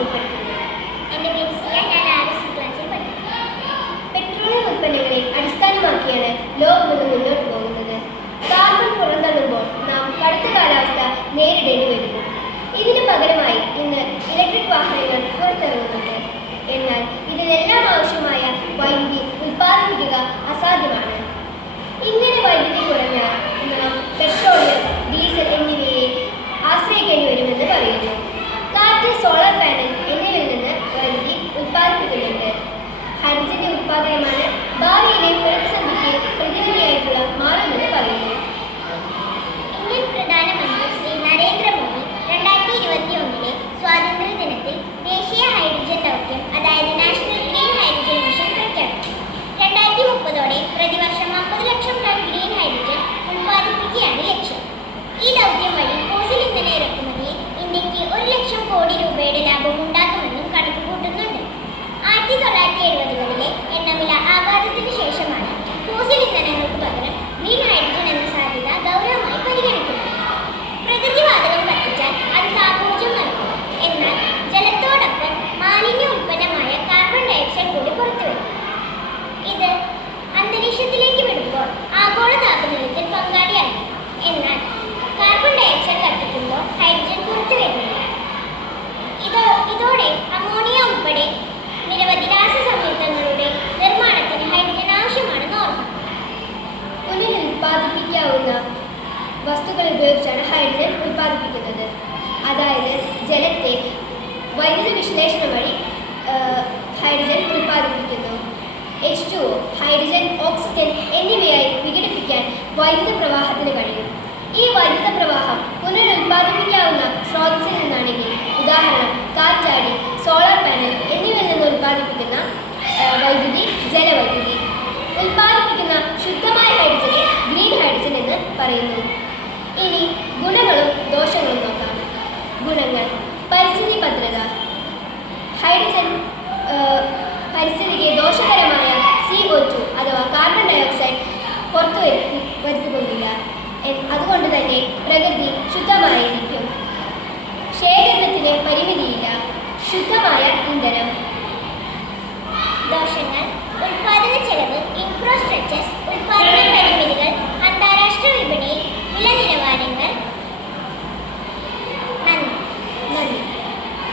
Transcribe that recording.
ഉൾപ്പെടുത്തുന്നത്. എൻ്റെ പേര് സിയ, ഞാൻ ആർഎസ് ക്ലാസ്സിൽ പഠിക്കുന്നു. പെട്രോളിയം ഉൽപ്പന്നങ്ങളെ അടിസ്ഥാനമാക്കിയാണ് ലോകം ഇന്ന് മുന്നോട്ട് പോകുന്നത്. കാർബൺ പുറന്തള്ളുമ്പോൾ നാം കടുത്ത കാലാവസ്ഥ നേരിടേണ്ടി വരുന്നു. ഇതിനു പകരമായി ഇന്ന് ഇലക്ട്രിക് വാഹനങ്ങൾ പുറത്തിറങ്ങുന്നുണ്ട്. എന്നാൽ ഇതിനെല്ലാം ആവശ്യമായ വൈദ്യുതി ഉൽപ്പാദിപ്പിക്കുക അസാധ്യമാണ്. ഇങ്ങനെ വൈദ്യുതി കുറഞ്ഞാൽ നാം പെട്രോളിയം, ഡീസൽ എന്നിവയെ ആശ്രയിക്കേണ്ടി വരുമെന്ന് പറയുന്നു. കാറ്റ്, സോളാർ പാനൽ എന്നിവയിൽ നിന്ന് വൈദ്യുതി ഉൽപ്പാദിപ്പിക്കുന്നുണ്ട്. ഹൈഡ്രജന്റെ ഉൽപ്പാദനമാണ് ഭാവിയിലെ പ്രതിസന്ധിക്ക് പ്രതിവിധിയായിട്ടുള്ള മാർഗമെന്ന് പറയുന്നു. ഇന്ത്യൻ പ്രധാനമന്ത്രി ശ്രീ നരേന്ദ്രമോദി 2021 സ്വാതന്ത്ര്യ ദിനത്തിൽ ദേശീയ ഹൈഡ്രജൻ ദൗത്യം, അതായത് നാഷണൽ ഗ്രീൻ ഹൈഡ്രജൻ മിഷൻ പ്രഖ്യാപിച്ചു. 2030 പ്രതിവർഷം 50 ലക്ഷം ടൺ ഗ്രീൻ ഹൈഡ്രജൻ ഉൽപ്പാദിപ്പിക്കുകയാണ് ലക്ഷ്യം. ഈ ദൗത്യം വഴി ഫോസിൽ ഇന്ധന ഇറക്കുമതിയിൽ ഇന്ത്യക്ക് 1 ലക്ഷം കോടി രൂപയുടെ ലാഭം ഉണ്ടാകുമെന്നും കണക്ക് കൂട്ടുന്നുണ്ട്. 1970കളിലെ എണ്ണവില ആഘാതത്തിന് ശേഷമാണ് ഫോസിൽ ഇന്ധനങ്ങൾക്ക് പകരം ഗ്രീൻ ഹൈഡ്രജൻ എന്ന സാധ്യത ഗൗരവമായി പരിഗണിക്കുന്നത്. പ്രകൃതിവാതകം കത്തിച്ചാൽ അത് താപോർജ്ജം നൽകും. എന്നാൽ ജലത്തോടൊപ്പം മാലിന്യ ഉൽപ്പന്നമായ കാർബൺ ഡയോക്സൈഡ് കൂടി പുറത്തുവരും. ഇത് അന്തരീക്ഷത്തിലേക്ക് വിടുമ്പോൾ ആഗോള താപനിലയിൽ പങ്കാളിയാകും. എന്നാൽ കാർബൺ ഡയോക്സൈഡ് കത്തിക്കുമ്പോൾ ഹൈഡ്രജൻ പുറത്തു വരുന്നില്ല. ഇതോടെ അമോണിയ ഉൾപ്പെടെ നിരവധി രാസസംയുക്തങ്ങളുടെ നിർമ്മാണത്തിന് ഹൈഡ്രജൻ ആവശ്യമാണെന്ന് ഓർക്കണം. പുനരുൽപ്പാദിപ്പിക്കാവുന്ന വസ്തുക്കൾ ഉപയോഗിച്ചാണ് ഹൈഡ്രജൻ ഉൽപ്പാദിപ്പിക്കുന്നത്. അതായത് ജലത്തെ വൈദ്യുത വിശ്ലേഷണം വഴി ഹൈഡ്രജൻ ഉൽപ്പാദിപ്പിക്കുന്നു. H2O, ഹൈഡ്രജൻ, ഓക്സിജൻ എന്നിവയായി വിഘടിപ്പിക്കാൻ വൈദ്യുത പ്രവാഹത്തിന് കഴിയും. ഈ വൈദ്യുത പ്രവാഹം പുനരുൽപ്പാദിപ്പിക്കാവുന്ന സ്രോതസ്സിൽ നിന്നാണെങ്കിൽ, ഉദാഹരണം കാറ്റാടി, സോളാർ പാനൽ എന്നിവയിൽ നിന്ന് ഉൽപ്പാദിപ്പിക്കുന്ന വൈദ്യുതി ജലവൈദ്യുതി. ഉൽപ്പാദിപ്പിക്കുന്ന ശുദ്ധമായ ഹൈഡ്രജനെ ഗ്രീൻ ഹൈഡ്രജൻ എന്ന് പറയുന്നു. ഇനി ഗുണങ്ങളും ദോഷങ്ങളും നോക്കാം. ഗുണങ്ങൾ: പരിസ്ഥിതി ഭദ്രത. ഹൈഡ്രജൻ പരിസ്ഥിതിക്ക് ദോഷകരമായ CO2 അഥവാ കാർബൺ ഡയോക്സൈഡ് പുറത്തു വരുത്തുന്നില്ല. അതുകൊണ്ട് തന്നെ പ്രകൃതി ശുദ്ധമായിരിക്കും. ശേഖരണത്തിന് പരിമിതിയില്ല. ശുദ്ധമായ ഇന്ധനം. ദോഷങ്ങൾ: ഉൽപ്പാദന ചെലവ്, ഇൻഫ്രാസ്ട്രക്ചർ